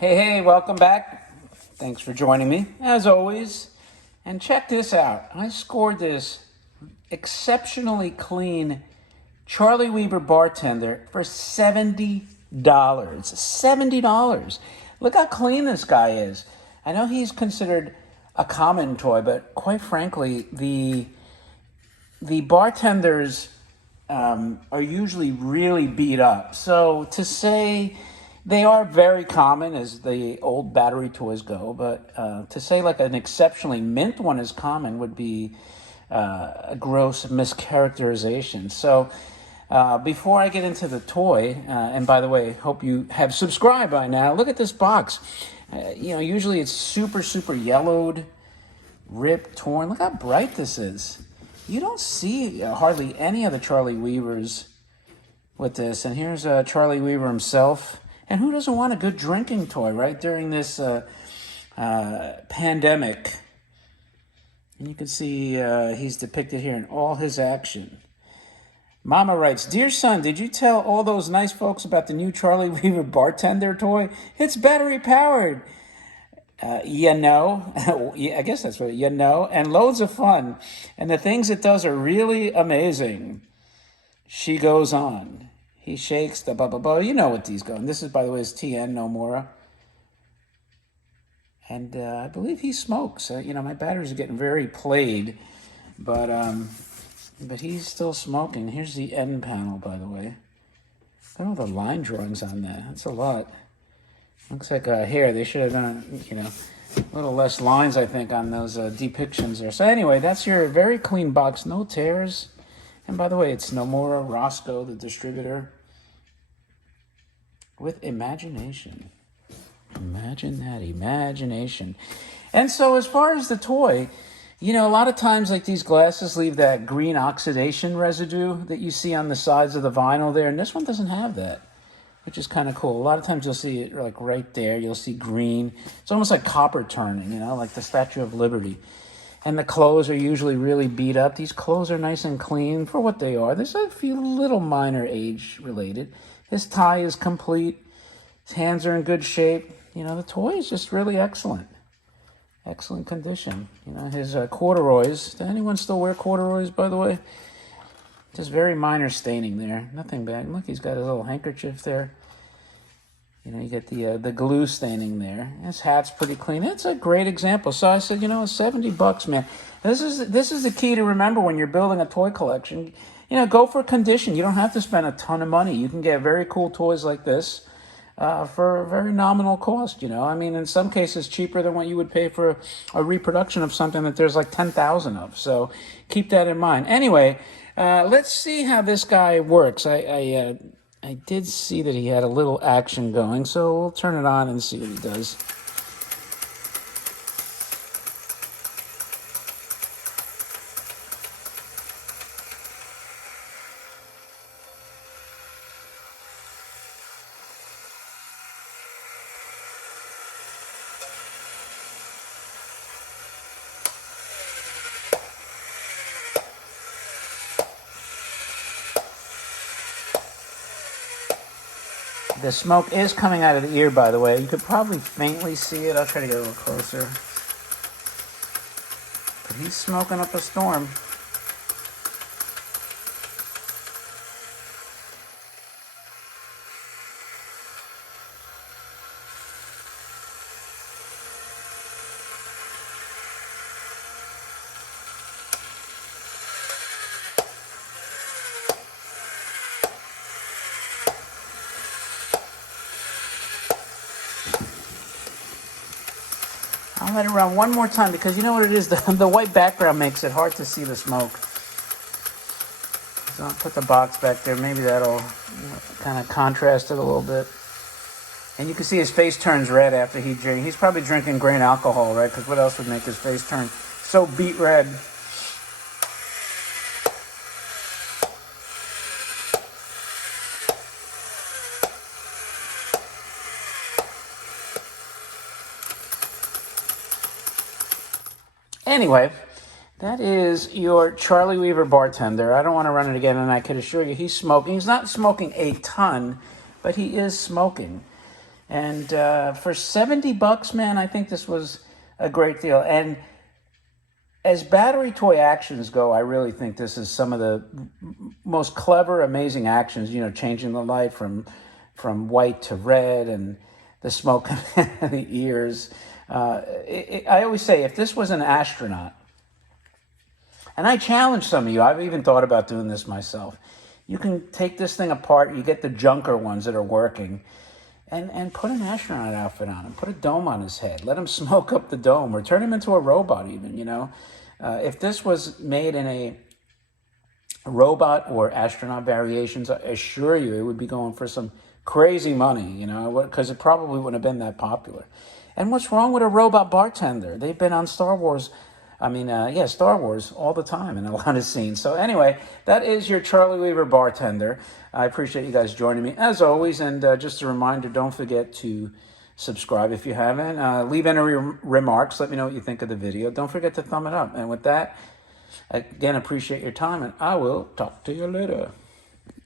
Hey, welcome back. Thanks for joining me, as always. And check this out. I scored this exceptionally clean Charlie Weaver bartender for $70. $70. Look how clean this guy is. I know he's considered a common toy, but quite frankly, the bartenders are usually really beat up. So to say they are very common as the old battery toys go, but to say like an exceptionally mint one is common would be a gross mischaracterization. So before I get into the toy, and by the way, hope you have subscribed by now. Look at this box. Usually it's super yellowed, ripped, torn. Look how bright this is. You don't see hardly any of the Charlie Weavers with this. And here's Charlie Weaver himself. And who doesn't want a good drinking toy, right, during this pandemic? And you can see he's depicted here in all his action. Mama writes, "Dear son, did you tell all those nice folks about the new Charlie Weaver bartender toy? It's battery powered. I guess that's what and loads of fun. And the things it does are really amazing." She goes on. He shakes the blah, blah, blah. You know what these go. And this is, by the way, is TN Nomura. And I believe he smokes. My batteries are getting very played. But he's still smoking. Here's the end panel, by the way. Look at all the line drawings on that. That's a lot. Looks like here they should have done, a little less lines, I think, on those depictions there. So anyway, that's your very clean box, no tears. And by the way, it's Nomura Rosko, the distributor, with imagination. Imagine that, imagination. And so as far as the toy, a lot of times like these glasses leave that green oxidation residue that you see on the sides of the vinyl there. And this one doesn't have that, which is kind of cool. A lot of times you'll see it like right there. You'll see green. It's almost like copper turning, like the Statue of Liberty. And the clothes are usually really beat up. These clothes are nice and clean for what they are. There's a few little minor age related. His tie is complete. His hands are in good shape. The toy is just really excellent. Excellent condition. His corduroys. Does anyone still wear corduroys, by the way? Just very minor staining there. Nothing bad. Look, he's got his little handkerchief there. You get the glue staining there. His hat's pretty clean. It's a great example. So I said, $70, man. This is the key to remember when you're building a toy collection. Go for condition. You don't have to spend a ton of money. You can get very cool toys like this for a very nominal cost. In some cases cheaper than what you would pay for a reproduction of something that there's like 10,000 of. So keep that in mind. Anyway, let's see how this guy works. I did see that he had a little action going, so we'll turn it on and see what he does. The smoke is coming out of the ear, by the way. You could probably faintly see it. I'll try to get a little closer. But he's smoking up a storm. I'll let it run one more time because you know what it is? The white background makes it hard to see the smoke. So I'll put the box back there. Maybe that'll kind of contrast it a little bit. And you can see his face turns red after he drinks. He's probably drinking grain alcohol, right? Because what else would make his face turn so beet red? Anyway, that is your Charlie Weaver bartender. I don't want to run it again, and I can assure you he's smoking. He's not smoking a ton, but he is smoking. And for $70, man, I think this was a great deal. And as battery toy actions go, I really think this is some of the most clever, amazing actions, you know, changing the light from white to red and the smoke in the ears. I always say, if this was an astronaut, and I challenge some of you, I've even thought about doing this myself. You can take this thing apart, you get the junker ones that are working, and put an astronaut outfit on him, put a dome on his head, let him smoke up the dome, or turn him into a robot even, you know. If this was made in a robot or astronaut variations, I assure you it would be going for some crazy money, you know, because it probably wouldn't have been that popular. And what's wrong with a robot bartender? They've been on Star Wars, Star Wars all the time in a lot of scenes. So anyway, that is your Charlie Weaver bartender. I appreciate you guys joining me as always. And just a reminder, don't forget to subscribe if you haven't. Leave any remarks. Let me know what you think of the video. Don't forget to thumb it up. And with that, again, appreciate your time, and I will talk to you later.